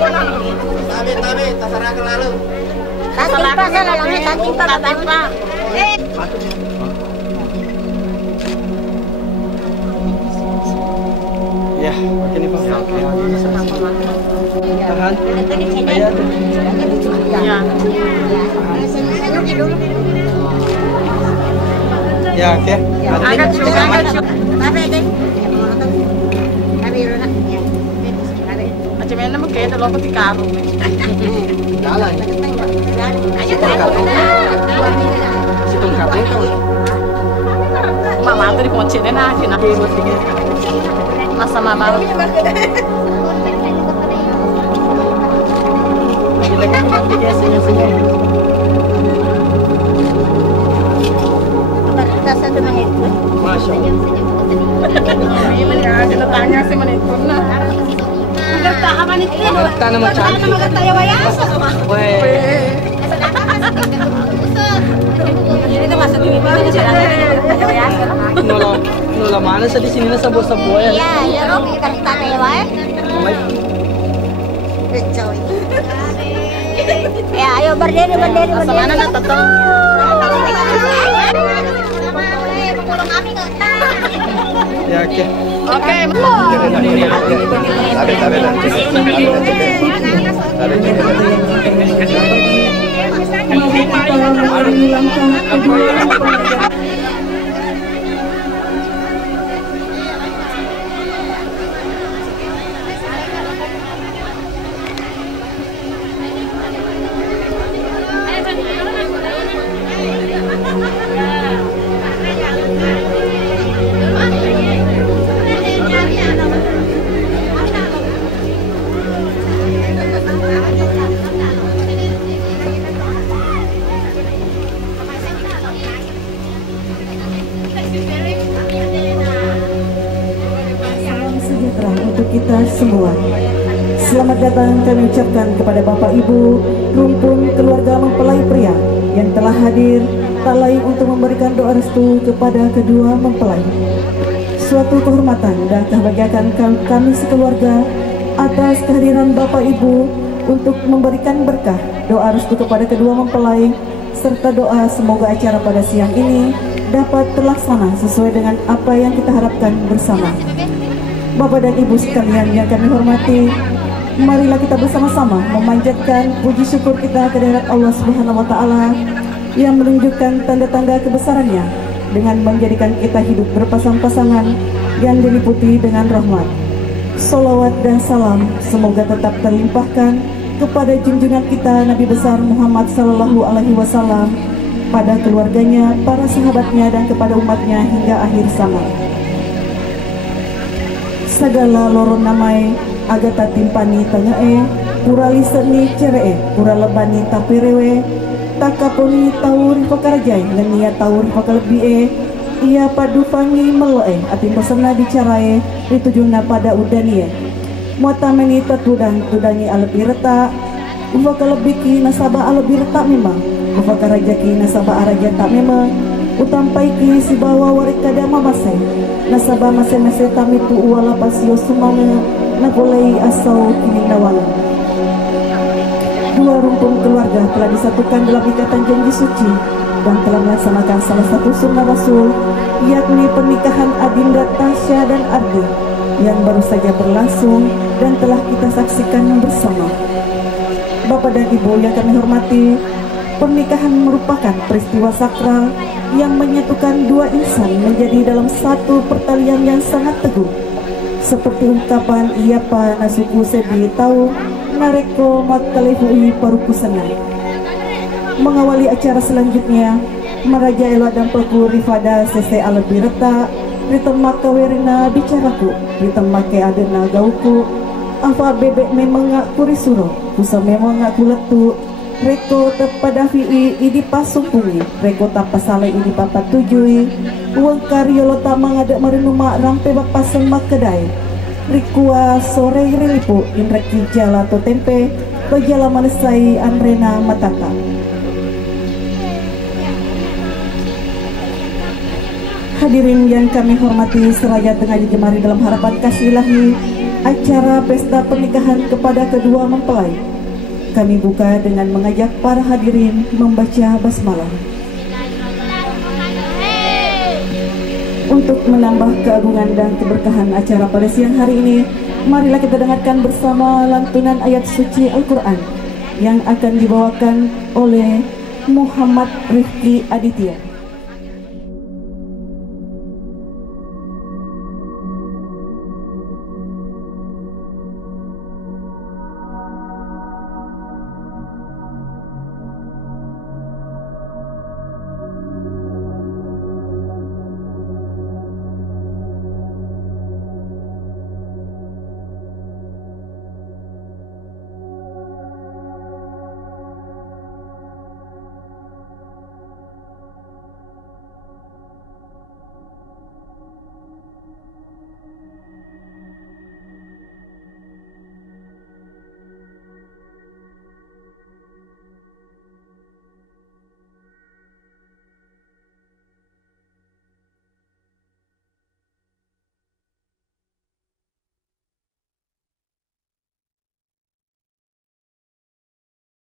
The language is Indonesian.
Tabi, terserah ke lalu. Saking pa, sa lalangnya saking pa, pa. Ya, ini Pak. Tahan. Ayo. Ya, oke. Angkat juga. Tabi deh. Tabi rona. Macam mana mau kayak terlalu peti karung. Jalan. Situng kapten kau. Mama tuh diponcinin aja nah. Masa mama. Kita satu menit. Masya Allah. Ini aja tanya sih menit pun nah. Udah tak aman itu. Tanah macam. Tayo wayasa. Weh. Itu masuk di bawah ini Nula mana sa di sini na sabo-sabo ya. Iya, ya roh kita tayo wae. Becoy. Ya, ayo berdiri. Mana nak tetap. Ya, oke. Oke. Untuk kita semua, selamat datang kami ucapkan kepada Bapak Ibu, rumpun keluarga mempelai pria yang telah hadir, tak lain untuk memberikan doa restu kepada kedua mempelai. Suatu kehormatan dan kebahagiaan kami sekeluarga atas kehadiran Bapak Ibu untuk memberikan berkah doa restu kepada kedua mempelai serta doa semoga acara pada siang ini dapat terlaksana sesuai dengan apa yang kita harapkan bersama. Bapak dan Ibu sekalian yang kami hormati, marilah kita bersama-sama memanjatkan puji syukur kita kehadirat Allah Subhanahu wa taala yang menunjukkan tanda-tanda kebesarannya dengan menjadikan kita hidup berpasang-pasangan yang diliputi dengan rahmat. Salawat dan salam semoga tetap terlimpahkan kepada junjungan kita Nabi besar Muhammad sallallahu alaihi wasallam, pada keluarganya, para sahabatnya dan kepada umatnya hingga akhir zaman. Segala loron namai agata timpani tangae, pura liserni ceree, pura lebani tapirewe, takaponi tauri pakarjai, ngenia tauri pakalebie, ia padu pangi meloe, atin pesena dicarae, ditujuna pada udanie. Muatameni tetudang tudangi alebi retak, ufa kalebiki nasabah alebi retak memang, ufa karajaki nasabah araja tak memang, utampaiki si bawa warik kadama masai, nasabah masai-masai tamitu uwala pasio sumame, nagolai asau kini nawala. Dua rumpun keluarga telah disatukan dalam ikatan janji suci dan telah melaksanakan salah satu sunnah Rasul, yakni pernikahan Adinda Tasya dan Ardi yang baru saja berlangsung dan telah kita saksikan bersama. Bapak dan Ibu yang kami hormati, pernikahan merupakan peristiwa sakral yang menyatukan dua insan menjadi dalam satu pertalian yang sangat teguh. Seperti ungkapan iapa nasuku sebi tahu nareko matkalehui paruku senang. Mengawali acara selanjutnya, Meraja Ela dan Pelku Rifada Sese Alebi Reta Ritemak kawerina bicaraku, ritemak ke adena gauku, apa bebek memang ngak kurisuro, kusa memang ngak kuletu, reko tepada vi idi pasumpungi, reko tapasale idi papat tujui, uang karyolo tak mengadak merenuma rampe bapasan makedai, rikua sore rilipu inreki jala to tempe, bajala malesai anrena mataka. Hadirin yang kami hormati, seraya tengah dijemari dalam harapan kasih ilahi, acara pesta pernikahan kepada kedua mempelai. Kami buka dengan mengajak para hadirin membaca basmalah. Untuk menambah keagungan dan keberkahan acara pada siang hari ini, marilah kita dengarkan bersama lantunan ayat suci Al-Quran yang akan dibawakan oleh Muhammad Rifki Aditya.